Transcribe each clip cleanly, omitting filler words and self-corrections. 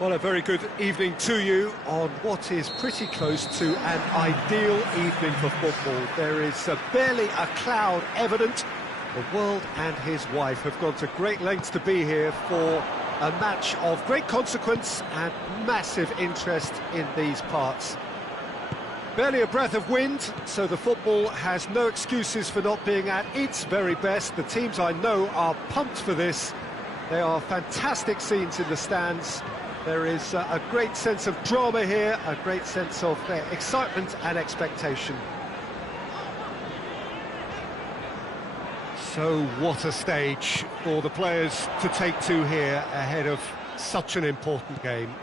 Well, a very good evening to you on what is pretty close to an ideal evening for football. There is barely a cloud evident. The world and his wife have gone to great lengths to be here for a match of great consequence and massive interest in these parts. Barely a breath of wind, so the football has no excuses for not being at its very best. The teams I know are pumped for this. They are fantastic scenes in the stands. There is a great sense of drama here, a great sense of excitement and expectation. So what a stage for the players to take to here ahead of such an important game.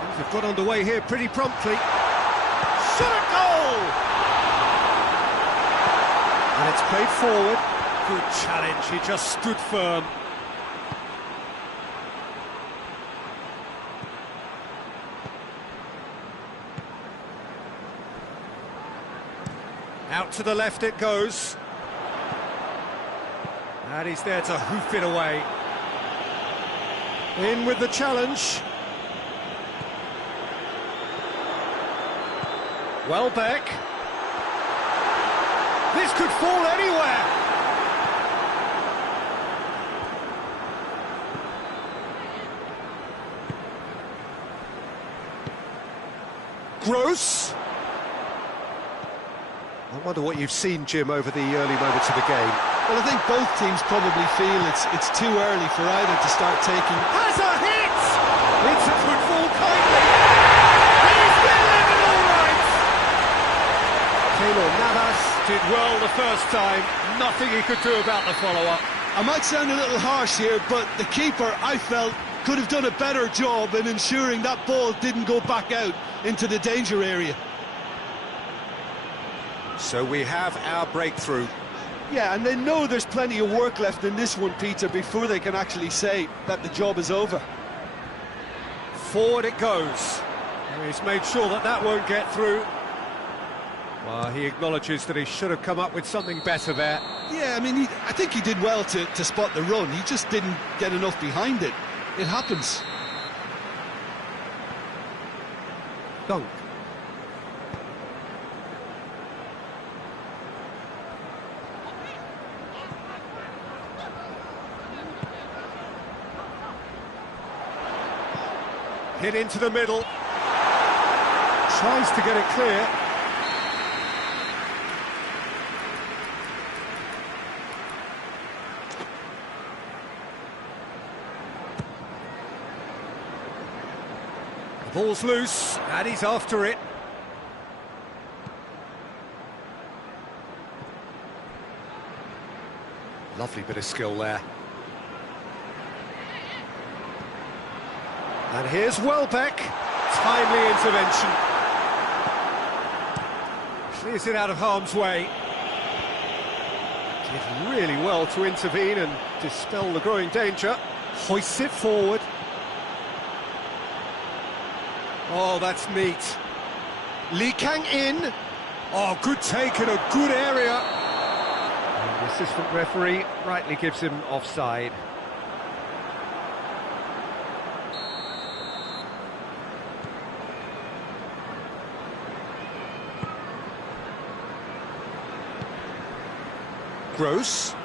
Things have got underway here pretty promptly. Shot at goal! And it's played forward. Good challenge, he just stood firm. Out to the left it goes. And he's there to hoof it away. In with the challenge. Welbeck. This could fall anywhere. Gross. I wonder what you've seen, Jim, over the early moments of the game. Well, I think both teams probably feel it's too early for either to start taking... Has a hit! It's a football kindly. He's delivered all right! Keylor Navas did well the first time. Nothing he could do about the follow-up. I might sound a little harsh here, but the keeper, I felt, could have done a better job in ensuring that ball didn't go back out into the danger area. So we have our breakthrough. Yeah, and they know there's plenty of work left in this one, Peter, before they can actually say that the job is over. Forward it goes. And he's made sure that that won't get through. Well, he acknowledges that he should have come up with something better there. Yeah, I mean, I think he did well to spot the run. He just didn't get enough behind it. It happens. Dunk. Hit into the middle. Tries to get it clear. The ball's loose, and he's after it. Lovely bit of skill there. And here's Welbeck, timely intervention. Clears it out of harm's way. Did really well to intervene and dispel the growing danger. Hoists it forward. Oh, that's neat. Lee Kang in. Oh, good take in a good area. And the assistant referee rightly gives him offside. Gross.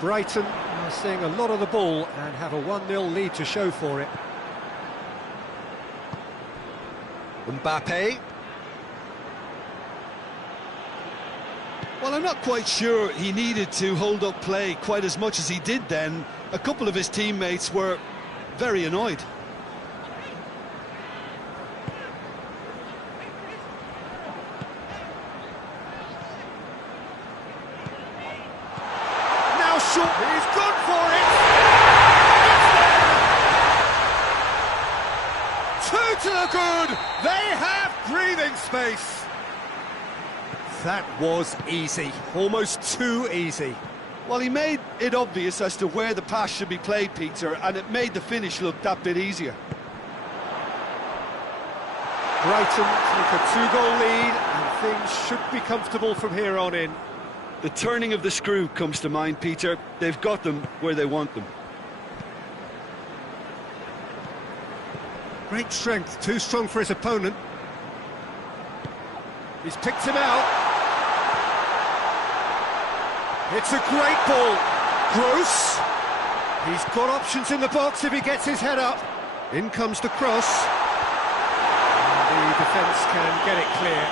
Brighton are seeing a lot of the ball and have a 1-0 lead to show for it. Mbappe. Well, I'm not quite sure he needed to hold up play quite as much as he did then. A couple of his teammates were very annoyed. He's gone for it! Two to the good! They have breathing space! That was easy, almost too easy. Well, he made it obvious as to where the pass should be played, Peter, and it made the finish look that bit easier. Brighton take a 2-goal lead, and things should be comfortable from here on in. The turning of the screw comes to mind, Peter. They've got them where they want them. Great strength, too strong for his opponent. He's picked him out. It's a great ball. Gross. He's got options in the box if he gets his head up. In comes the cross. And the defence can get it clear.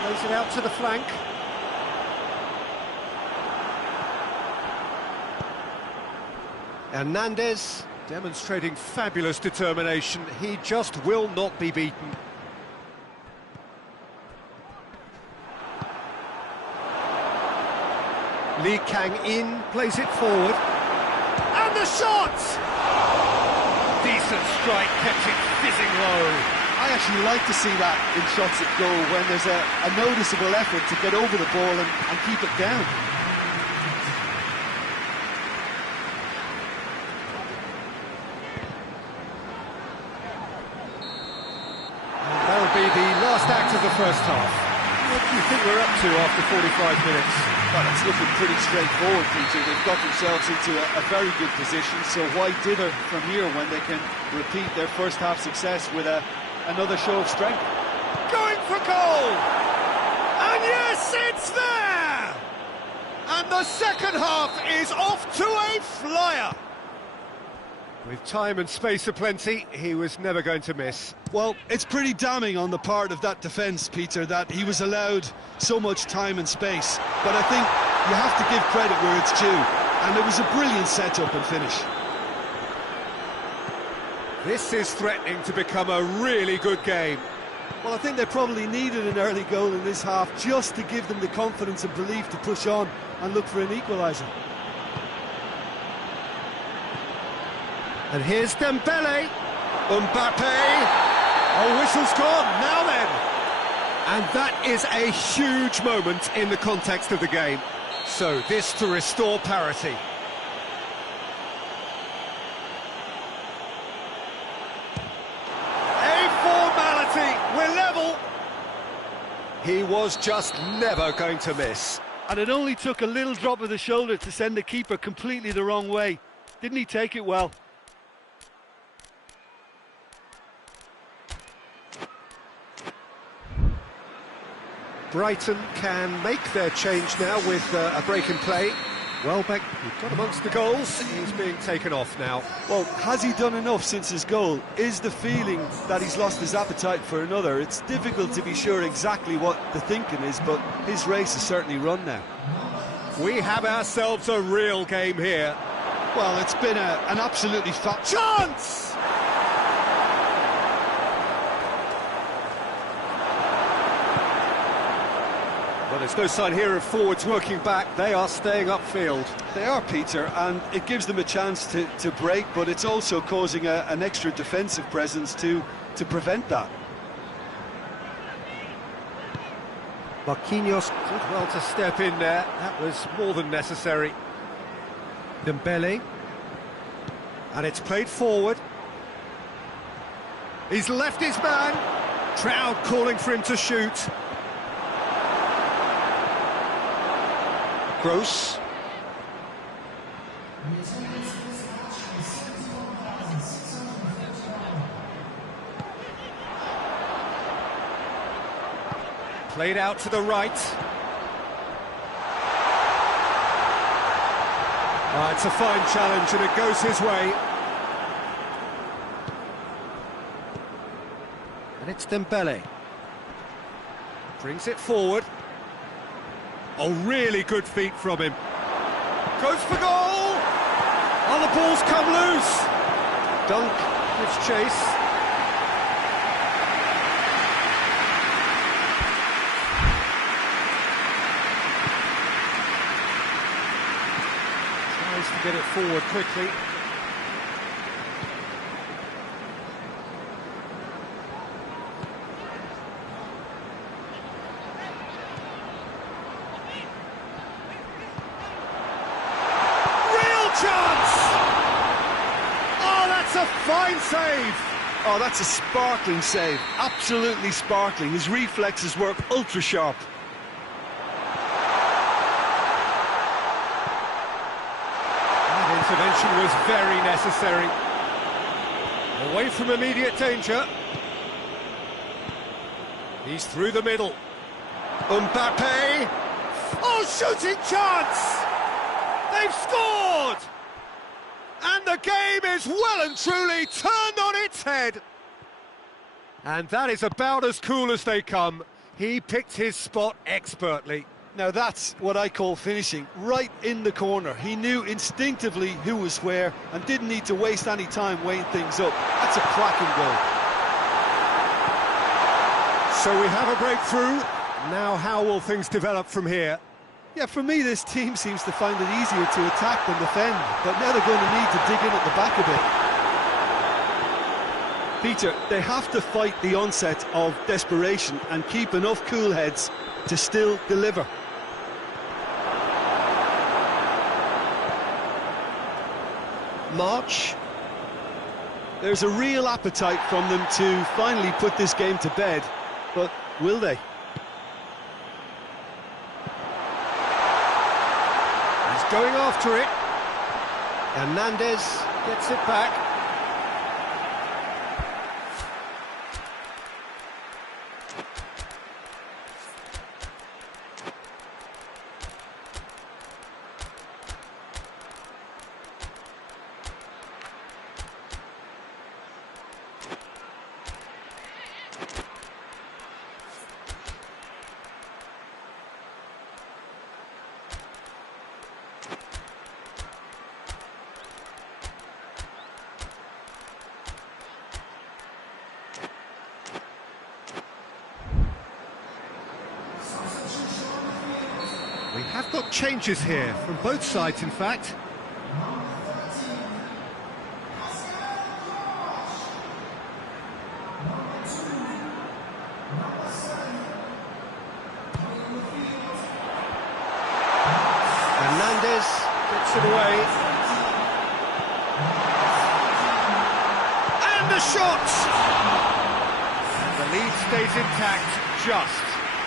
Plays it out to the flank. Hernandez demonstrating fabulous determination. He just will not be beaten. Lee Kang-in plays it forward. And the shot! Decent strike, kept it fizzing low. I actually like to see that in shots at goal, when there's a noticeable effort to get over the ball and keep it down. That'll be the last act of the first half. What do you think we're up to after 45 minutes? Well, it's looking pretty straightforward, Peter. They've got themselves into a very good position, so why dither from here when they can repeat their first half success with another show of strength? Going for goal! And yes, it's there! And the second half is off to a flyer! With time and space aplenty, he was never going to miss. Well, it's pretty damning on the part of that defence, Peter, that he was allowed so much time and space. But I think you have to give credit where it's due, and it was a brilliant setup and finish. This is threatening to become a really good game. Well, I think they probably needed an early goal in this half just to give them the confidence and belief to push on and look for an equaliser. And here's Dembele. Mbappe. Oh, whistle's gone. Now then. And that is a huge moment in the context of the game. So this to restore parity. A formality. We're level. He was just never going to miss. And it only took a little drop of the shoulder to send the keeper completely the wrong way. Didn't he take it well? Brighton can make their change now with a break in play. Welbeck, who got amongst the goals, he's being taken off now. Well, has he done enough since his goal? Is the feeling that he's lost his appetite for another? It's difficult to be sure exactly what the thinking is, but his race is certainly run now. We have ourselves a real game here. Well, it's been an absolutely chance! Well, there's no sign here of forwards working back. They are staying upfield. They are, Peter, and it gives them a chance to break, but it's also causing an extra defensive presence to prevent that. Marquinhos did well to step in there. That was more than necessary. Dembele. And it's played forward. He's left his man. Crowd calling for him to shoot. Gross. Played out to the right. It's a fine challenge and it goes his way. And it's Dembele. Brings it forward. Oh, really good feet from him. Goes for goal! Oh, the ball's come loose. Dunk gives chase. Tries to get it forward quickly. Fine save! Oh, that's a sparkling save. Absolutely sparkling. His reflexes work ultra sharp. That intervention was very necessary. Away from immediate danger. He's through the middle. Mbappe! Oh, shooting chance! They've scored! And the game is well and truly turned on its head. And that is about as cool as they come. He picked his spot expertly. Now that's what I call finishing, right in the corner. He knew instinctively who was where and didn't need to waste any time weighing things up. That's a cracking goal. So we have a breakthrough. Now how will things develop from here? Yeah, for me this team seems to find it easier to attack than defend, but now they're going to need to dig in at the back a bit. Peter, they have to fight the onset of desperation and keep enough cool heads to still deliver. March. There's a real appetite from them to finally put this game to bed, but will they? He's going after it. Hernandez gets it back. We have got changes here, from both sides in fact. Hernandez gets it away. And the shot! And the lead stays intact, just.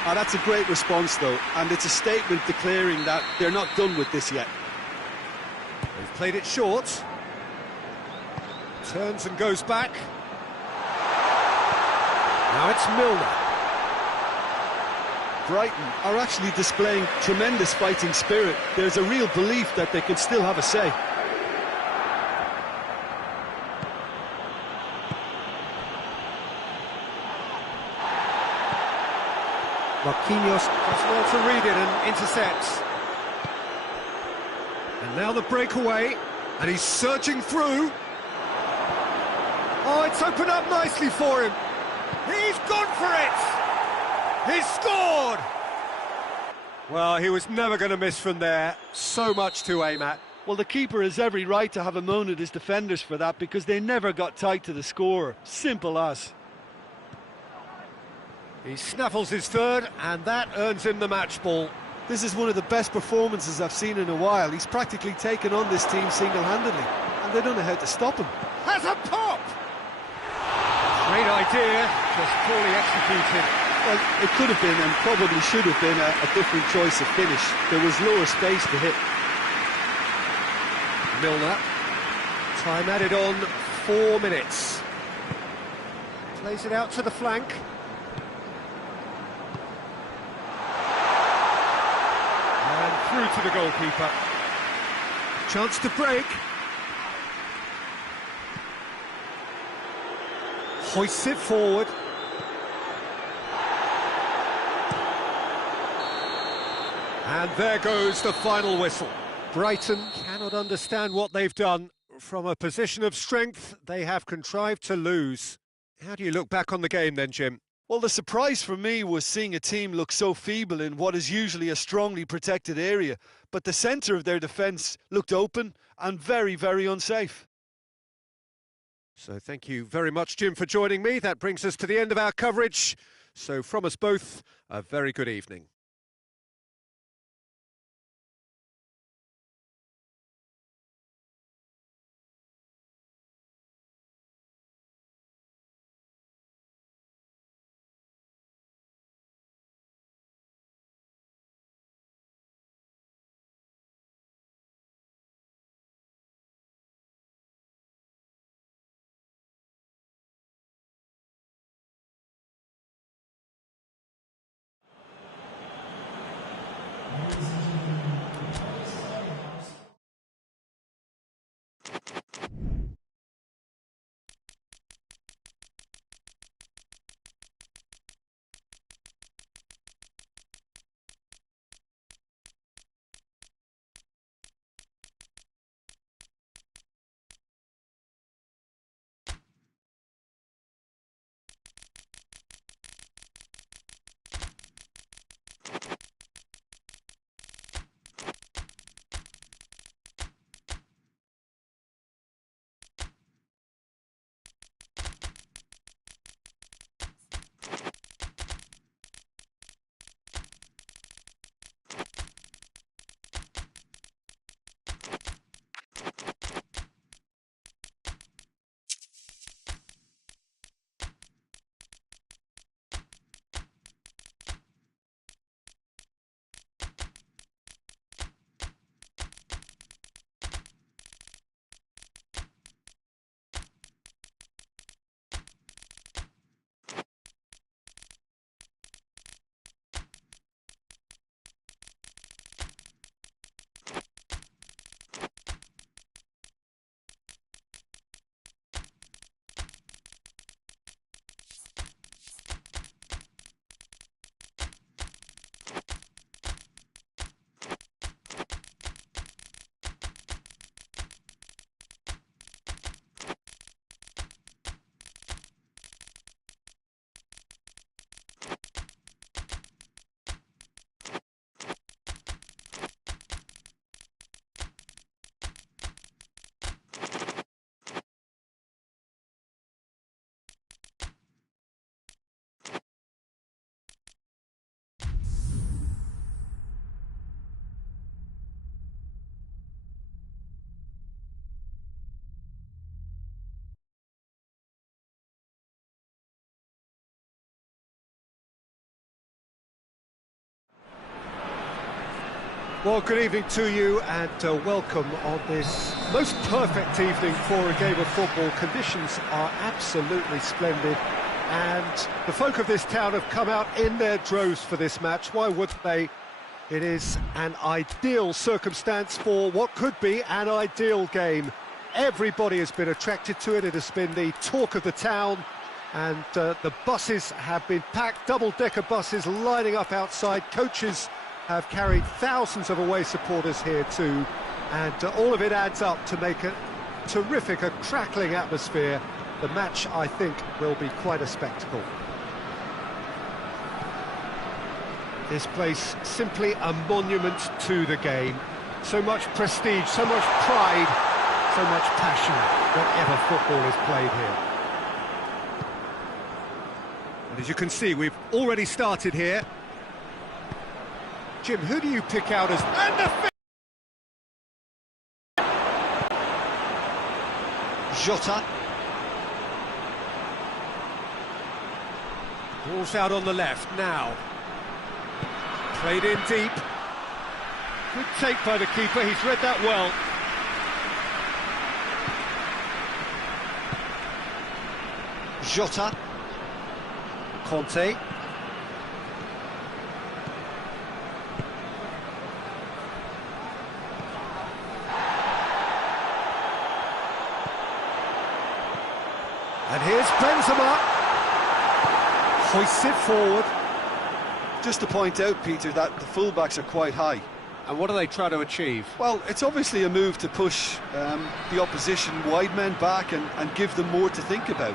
Oh, that's a great response, though, and it's a statement declaring that they're not done with this yet. They've played it short. Turns and goes back. Now it's Milner. Brighton are actually displaying tremendous fighting spirit. There's a real belief that they can still have a say. Marquinhos does well to read it and intercepts. And now the breakaway, and he's surging through. Oh, it's opened up nicely for him. He's gone for it! He's scored! Well, he was never going to miss from there. So much to aim at. Well, the keeper has every right to have a moan at his defenders for that, because they never got tight to the scorer. Simple as. He snaffles his third, and that earns him the match ball. This is one of the best performances I've seen in a while. He's practically taken on this team single-handedly, and they don't know how to stop him. Has a pop! Great idea, just poorly executed. Well, it could have been, and probably should have been, a different choice of finish. There was lower space to hit. Milner. Time added on, 4 minutes. Plays it out to the flank. And through to the goalkeeper. Chance to break. Hoists it forward. And there goes the final whistle. Brighton cannot understand what they've done. From a position of strength, they have contrived to lose. How do you look back on the game then, Jim? Well, the surprise for me was seeing a team look so feeble in what is usually a strongly protected area. But the centre of their defence looked open and very, very unsafe. So thank you very much, Jim, for joining me. That brings us to the end of our coverage. So from us both, a very good evening. Well, good evening to you and welcome on this most perfect evening for a game of football. Conditions are absolutely splendid and the folk of this town have come out in their droves for this match. Why wouldn't they? It is an ideal circumstance for what could be an ideal game. Everybody has been attracted to it. It has been the talk of the town, and the buses have been packed, double-decker buses lining up outside. Coaches have carried thousands of away supporters here too, and all of it adds up to make a terrific, a crackling atmosphere. The match, I think, will be quite a spectacle. This place simply a monument to the game. So much prestige, so much pride, so much passion whenever football is played here. And as you can see, we've already started here. Jim, who do you pick out as... And the... Jota. Ball's out on the left now. Played in deep. Good take by the keeper, he's read that well. Jota. Conte. And here's Benzema. Hoists it forward. Just to point out, Peter, that the fullbacks are quite high. And what do they try to achieve? Well, it's obviously a move to push the opposition wide men back and give them more to think about.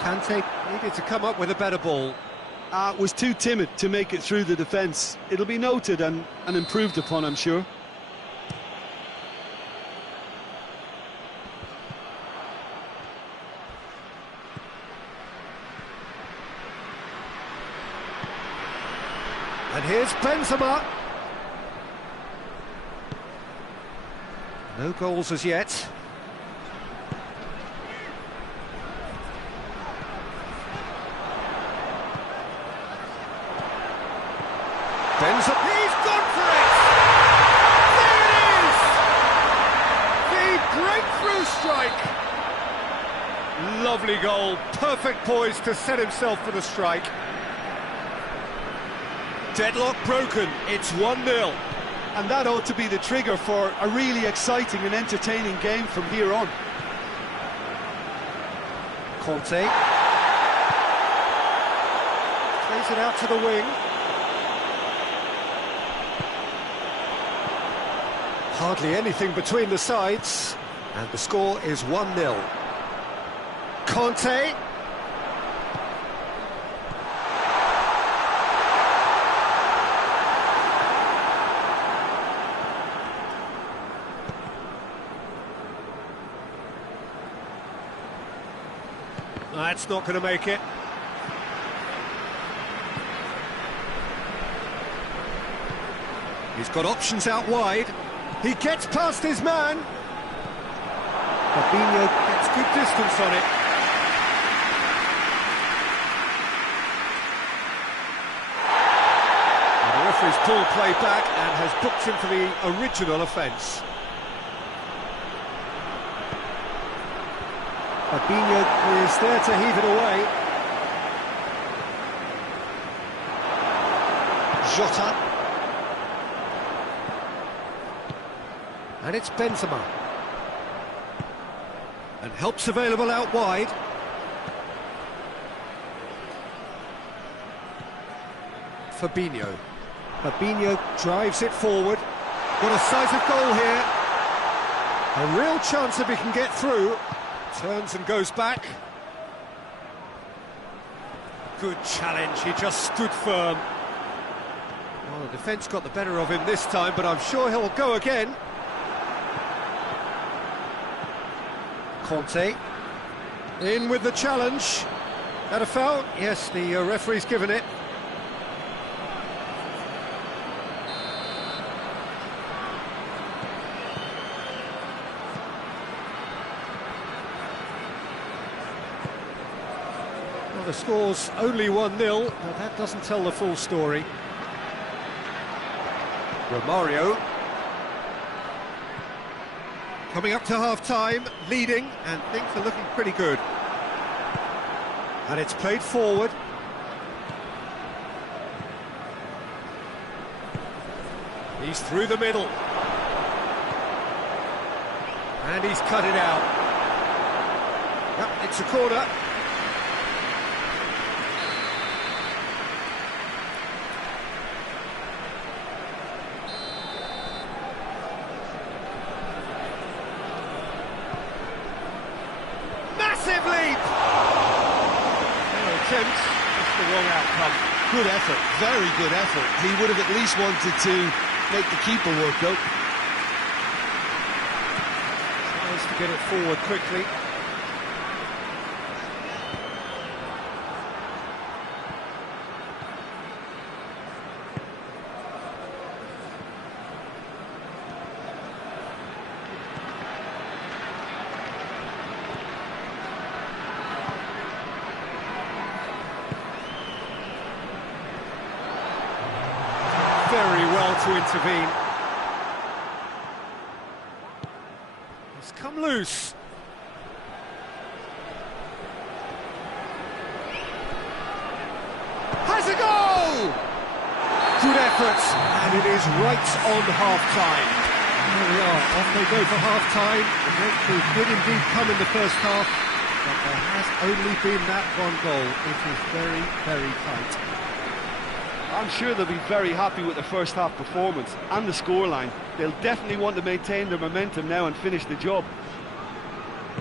Kante needed to come up with a better ball. Was too timid to make it through the defence. It'll be noted and improved upon, I'm sure. And here's Benzema. No goals as yet. Benzema, he's gone for it! There it is! The breakthrough strike! Lovely goal, perfect poise to set himself for the strike. Deadlock broken, it's 1-0. And that ought to be the trigger for a really exciting and entertaining game from here on. Conte. Plays it out to the wing. Hardly anything between the sides. And the score is 1-0. Conte. That's not going to make it. He's got options out wide. He gets past his man. Fabinho gets good distance on it. And the referee's pulled play back and has booked him for the original offence. Fabinho is there to heave it away. Jota. And it's Benzema. And help's available out wide. Fabinho. Fabinho drives it forward. Got a sight of goal here. A real chance if he can get through. Turns and goes back. Good challenge, he just stood firm. Well, the defence got the better of him this time, but I'm sure he'll go again. Conte. In with the challenge. That a foul? Yes, the referee's given it. The score's only 1-0, but that doesn't tell the full story. Romario. Coming up to half-time, leading, and things are looking pretty good. And it's played forward. He's through the middle. And he's cut it out. Yep, it's a corner. Massive leap! No attempt, just the wrong outcome. Good effort, very good effort. He would have at least wanted to make the keeper work though. Tries to get it forward quickly. Very well to intervene. It's come loose. Has a goal! Good effort, and it is right on half-time. There we are, off they go for half-time. The breakthrough did indeed come in the first half, but there has only been that one goal. It is very, very tight. I'm sure they'll be very happy with the first half performance and the scoreline. They'll definitely want to maintain their momentum now and finish the job.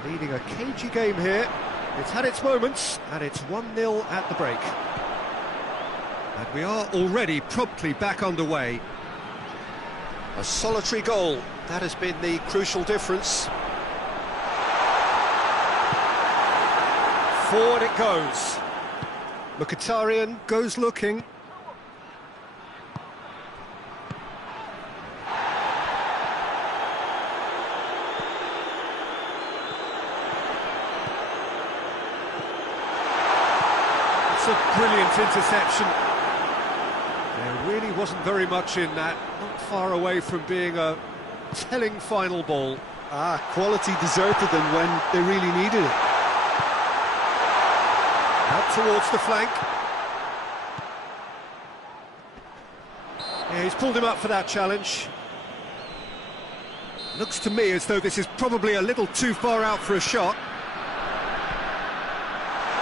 Leading a cagey game here. It's had its moments, and it's 1-0 at the break. And we are already promptly back underway. A solitary goal, that has been the crucial difference. Forward it goes. Mkhitaryan goes looking. It's a brilliant interception. There really wasn't very much in that, not far away from being a telling final ball. Quality deserted them when they really needed it. Out towards the flank. Yeah, he's pulled him up for that challenge. Looks to me as though this is probably a little too far out for a shot.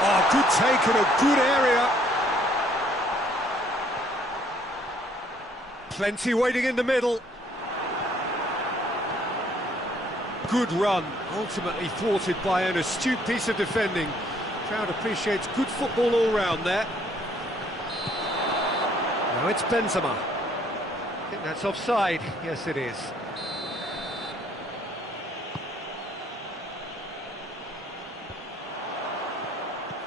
Oh, good take in a good area. Plenty waiting in the middle. Good run, ultimately thwarted by an astute piece of defending. Crowd appreciates good football all round there. Now it's Benzema. I think that's offside. Yes, it is.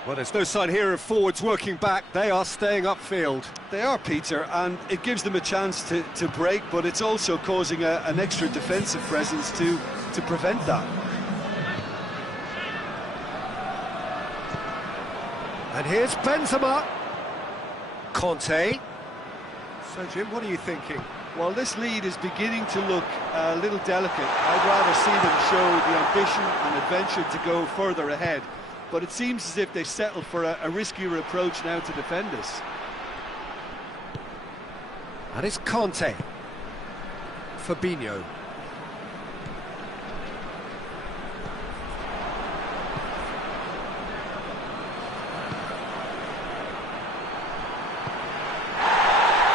Well, there's no sign here of forwards working back. They are staying upfield. They are, Peter, and it gives them a chance to break, but it's also causing an extra defensive presence to prevent that. And here's Benzema. Conte. So, Jim, what are you thinking? Well, this lead is beginning to look a little delicate. I'd rather see them show the ambition and adventure to go further ahead. But it seems as if they settled for a riskier approach now to defend us. And it's Conte. Fabinho.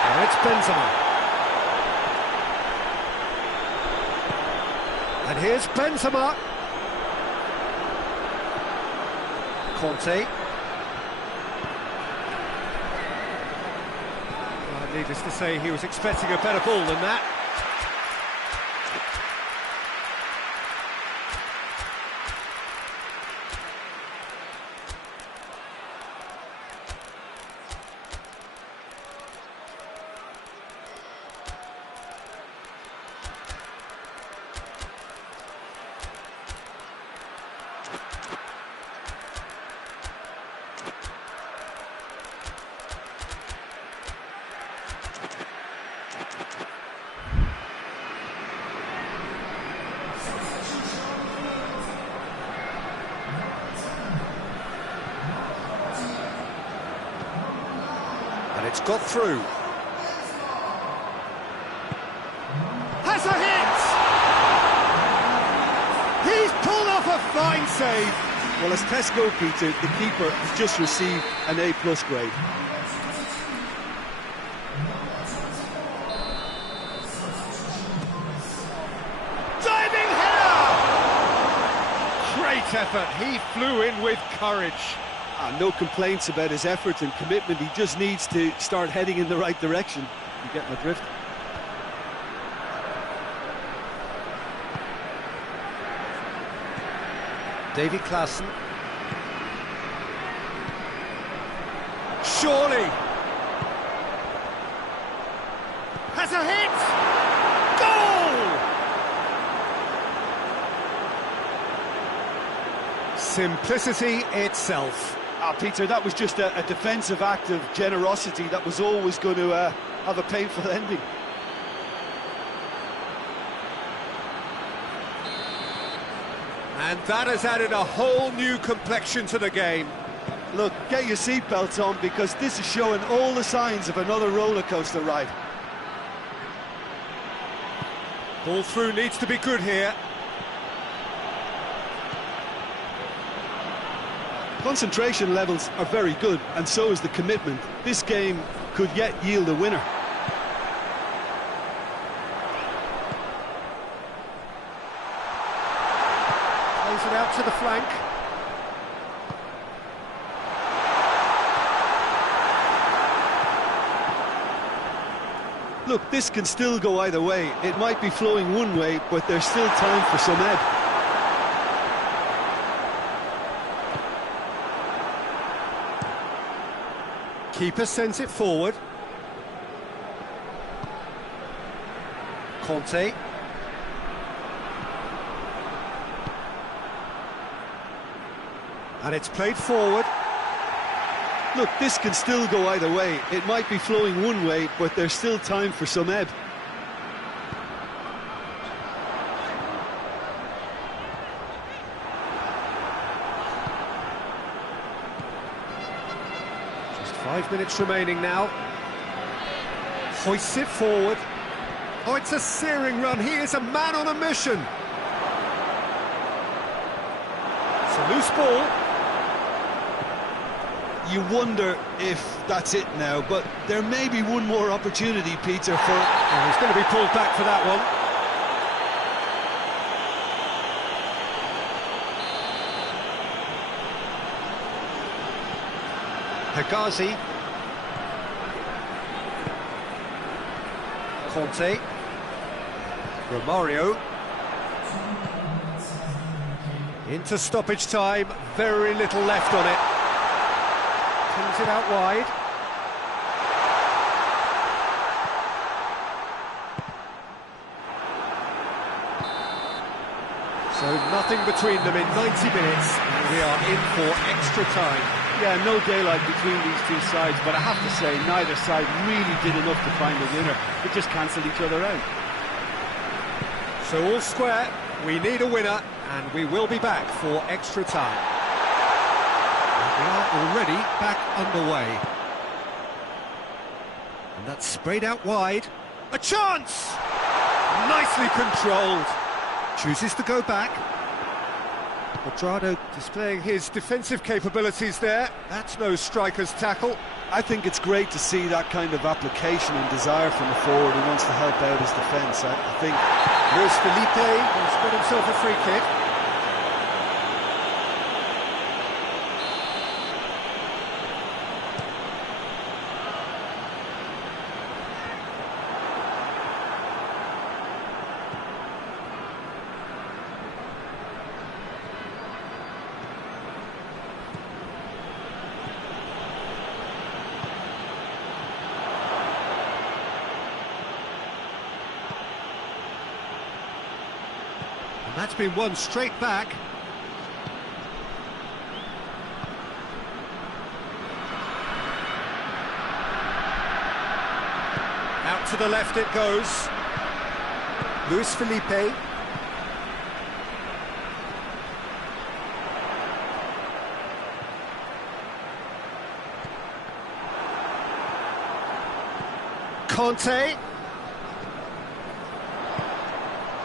Now it's Benzema. And here's Benzema. Conte. Well, needless to say, he was expecting a better ball than that. it's got through. Has a hit! He's pulled off a fine save. Well, as tests go, Peter, the keeper has just received an A+ grade. Diving header! Great effort, he flew in with courage. No complaints about his effort and commitment. He just needs to start heading in the right direction. You get my drift? Davy Klaassen. Surely. Has a hit! Goal! Simplicity itself. Peter, that was just a defensive act of generosity that was always going to have a painful ending. And that has added a whole new complexion to the game. Look, get your seatbelts on, because this is showing all the signs of another roller coaster ride. Ball through needs to be good here. Concentration levels are very good, and so is the commitment. This game could yet yield a winner. Plays it out to the flank. Look, this can still go either way. It might be flowing one way, but there's still time for some ebb. Keeper sends it forward. Conte. And it's played forward. Look, this can still go either way. It might be flowing one way, but there's still time for some ebb. Just 5 minutes remaining now. Hoists it forward. Oh, it's a searing run. He is a man on a mission. It's a loose ball. You wonder if that's it now, but there may be one more opportunity, Peter, for... Oh, he's going to be pulled back for that one. Hegazi. Conte. Romario. Into stoppage time, very little left on it. Pings it out wide. So nothing between them in 90 minutes, and we are in for extra time. Yeah, no daylight between these two sides, but I have to say, neither side really did enough to find a winner. They just cancelled each other out. So all square, we need a winner, and we will be back for extra time. And we are already back underway. And that's sprayed out wide. A chance! Nicely controlled. Chooses to go back. Quadrado displaying his defensive capabilities there. That's no striker's tackle. I think it's great to see that kind of application and desire from a forward who wants to help out his defence. I think Luis Felipe has got himself a free kick. And that's been won straight back. Out to the left it goes. Luis Felipe. Conte.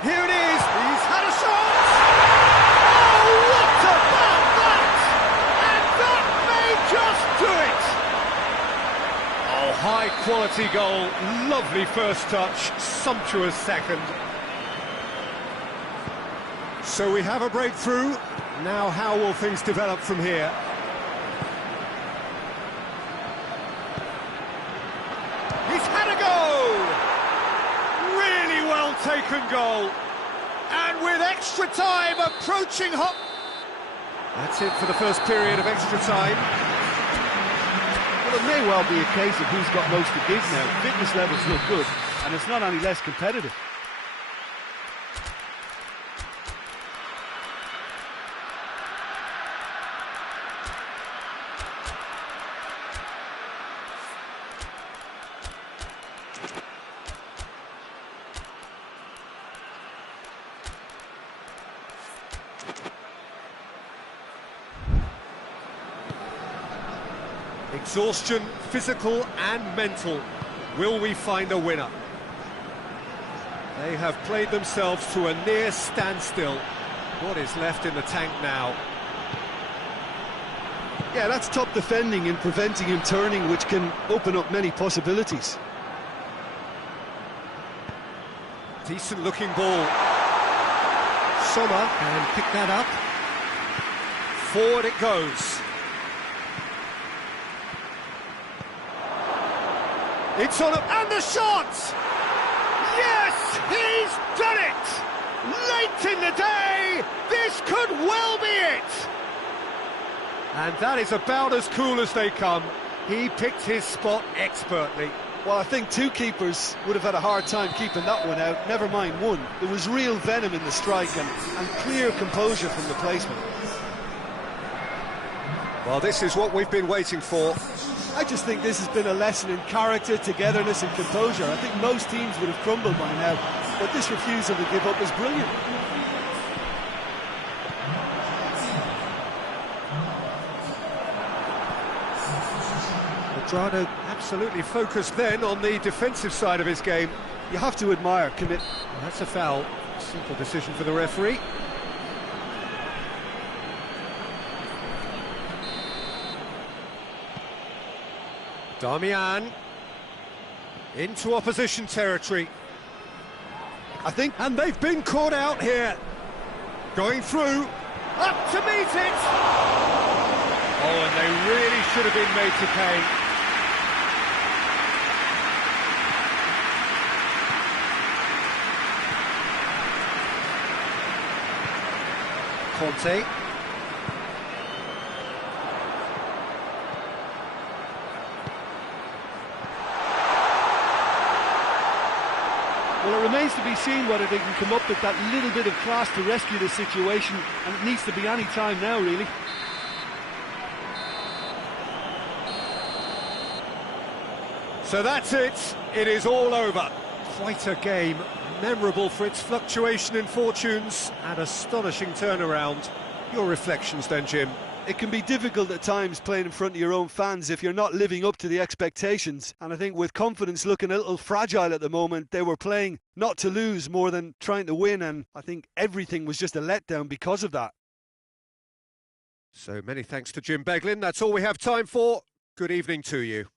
Here it is, he's had a shot! Oh, what about that? And that may just do it! Oh, high quality goal, lovely first touch, sumptuous second. So we have a breakthrough. Now how will things develop from here? He's had a goal! Really well taken goal. And with extra time approaching hot. That's it for the first period of extra time. Well, it may well be a case of who's got most to give now. Fitness levels look good, and it's not any less competitive. Exhaustion, physical and mental. Will we find a winner? They have played themselves to a near standstill. What is left in the tank now? Yeah, that's top defending and preventing him turning, which can open up many possibilities. Decent looking ball. Sommer can pick that up. Forward it goes. It's on up, and the shot! Yes, he's done it! Late in the day, this could well be it! And that is about as cool as they come. He picked his spot expertly. Well, I think two keepers would have had a hard time keeping that one out, never mind one. There was real venom in the strike and clear composure from the placement. Well, this is what we've been waiting for. I just think this has been a lesson in character, togetherness and composure. I think most teams would have crumbled by now, but this refusal to give up is brilliant. Quadrado absolutely focused then on the defensive side of his game. You have to admire commit. Well, that's a foul. Simple decision for the referee. Damian into opposition territory, I think, and they've been caught out here. Going through, up to meet it. Oh, and they really should have been made to pay. Conte. well, it remains to be seen whether they can come up with that little bit of class to rescue the situation, and it needs to be any time now, really. So that's it. It is all over. Quite a game. Memorable for its fluctuation in fortunes and astonishing turnaround. Your reflections then, Jim? It can be difficult at times playing in front of your own fans if you're not living up to the expectations. And I think with confidence looking a little fragile at the moment, they were playing not to lose more than trying to win. And I think everything was just a letdown because of that. So many thanks to Jim Beglin. That's all we have time for. Good evening to you.